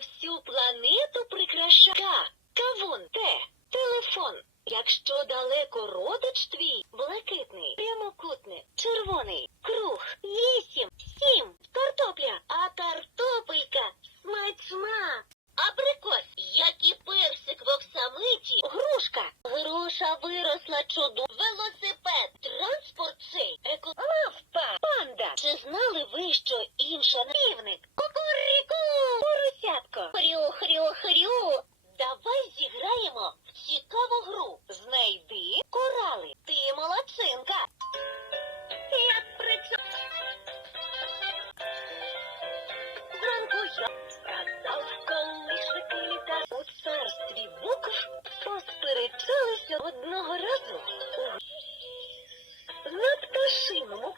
Всю планету прикрашають. Кавун, те, телефон. Якщо далеко родич твій, блакитний, прямокутний, червоний, круг, вісім, сім, картопля, а картопелька смачна. Абрикос, як і персик вовсамиті, грушка, груша виросла чуду, велосипед, транспорт цей, еко... Мавпа, панда. Чи знали ви, що інша Хрю, давай зіграємо в цікаву гру. Знайди корали. Ти молодчинка. Я при цьому. Зранку я сказав, коли шепіта у царстві букв посперечалися одного разу. На пташиному